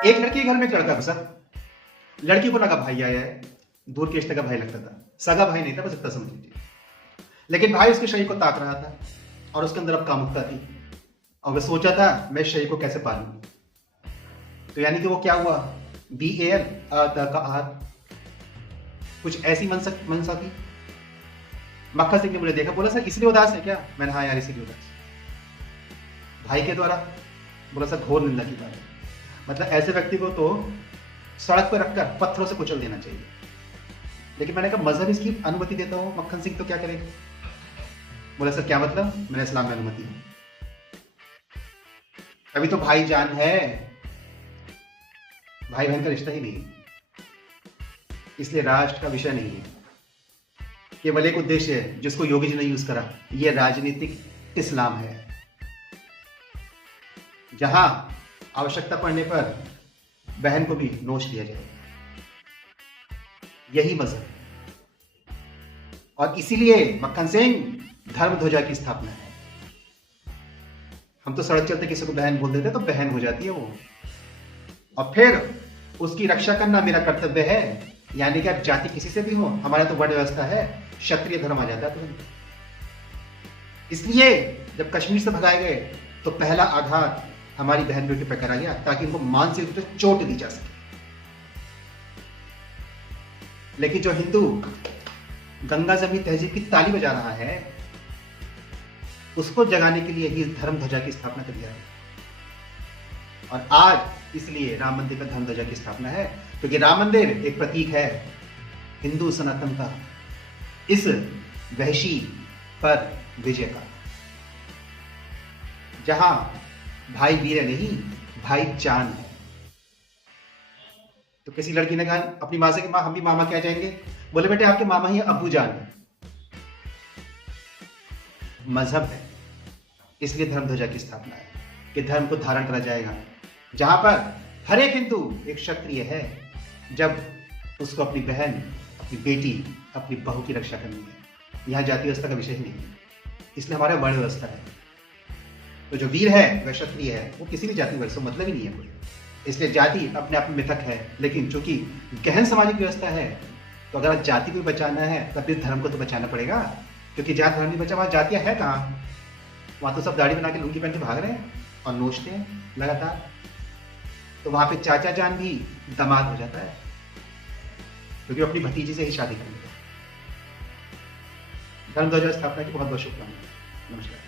एक लड़की के घर में एक लड़का घुसा। लड़की को लगा भाई आया है, दूर के रिश्ते का भाई लगता था, सगा भाई नहीं था, बस इतना समझ लीजिए। लेकिन भाई उसके शरीर को ताक रहा था और उसके अंदर अब कामुकता थी और वह सोचा था मैं शरीर को कैसे पालूं। तो यानी कि वो क्या हुआ, BAL का आर कुछ ऐसी मनसा थी। मक्खन सिंह ने मुझे देखा, बोला सर इसलिए उदास है क्या? मैंने हाँ यार इसीलिए उदास। भाई के द्वारा बोला सर घोर निंदा की बात है, मतलब ऐसे व्यक्ति को तो सड़क पर रखकर पत्थरों से कुचल देना चाहिए। लेकिन मैंने कहा मजहब इसकी अनुमति देता हूं, मक्खन सिंह तो क्या करेगा? बोला सर क्या मतलब? मैंने इस्लाम में अनुमति है। अभी तो भाईजान है, भाई बहन का रिश्ता ही नहीं, इसलिए राष्ट्र का विषय नहीं है। केवल एक उद्देश्य है जिसको योगी जी ने यूज करा, यह राजनीतिक इस्लाम है, जहां आवश्यकता पड़ने पर बहन को भी नोच लिया जाए। यही मजहब है और इसीलिए मक्खन सिंह धर्म ध्वजा की स्थापना है। हम तो सड़क चलते किसी को बहन बोल देते तो बहन हो जाती है वो, और फिर उसकी रक्षा करना मेरा कर्तव्य है। यानी कि आप जाति किसी से भी हो, हमारा तो वर्ण व्यवस्था है, क्षत्रिय धर्म आ जाता है तुरंत। इसलिए जब कश्मीर से भगाए गए तो पहला आघात हमारी बहन बेटी पर करा गया ताकि उनको मानसिक रूप से चोट दी जा सके। लेकिन जो हिंदू गंगा जमीन तहजीब की ताली बजा रहा है, उसको जगाने के लिए ही इस धर्म ध्वजा की स्थापना कर दिया है। और आज इसलिए राम मंदिर का धर्म ध्वजा की स्थापना है, क्योंकि राम मंदिर एक प्रतीक है हिंदू सनातन का, इस वहशी पर विजय का, जहां भाई वीर नहीं, भाई जान है। तो किसी लड़की ने कहा अपनी माँ से कि माँ हम भी मामा क्या जाएंगे? बोले बेटे आपके मामा ही अबू जान है। मजहब है, इसलिए धर्म ध्वजा की स्थापना है कि धर्म को धारण करा जाएगा, जहां पर हर एक हिंदू एक क्षत्रिय है जब उसको अपनी बहन, अपनी बेटी, अपनी बहू की रक्षा करनी है। यहां जाति व्यवस्था का विषय ही नहीं है, इसलिए हमारा वर्ण व्यवस्था है। तो जो वीर है वह क्षत्रिय है, वो किसी भी जाति वर्ग से मतलब ही नहीं है कोई। इसलिए जाति अपने आप में मिथक है, लेकिन चूंकि गहन सामाजिक व्यवस्था है, तो अगर जाति को बचाना है तो फिर धर्म को तो बचाना पड़ेगा, क्योंकि जहां धर्म नहीं बचा वहां जातियां है कहाँ? वहां तो सब दाढ़ी बना के लुंगी पहन के भाग रहे हैं और नोचते हैं लगातार। तो वहां पे चाचा जान भी दामाद हो जाता है, क्योंकि अपनी भतीजी से ही शादी करेंगे। धर्म ध्वजा स्थापना की बहुत बहुत शुभकामनाएं। नमस्कार।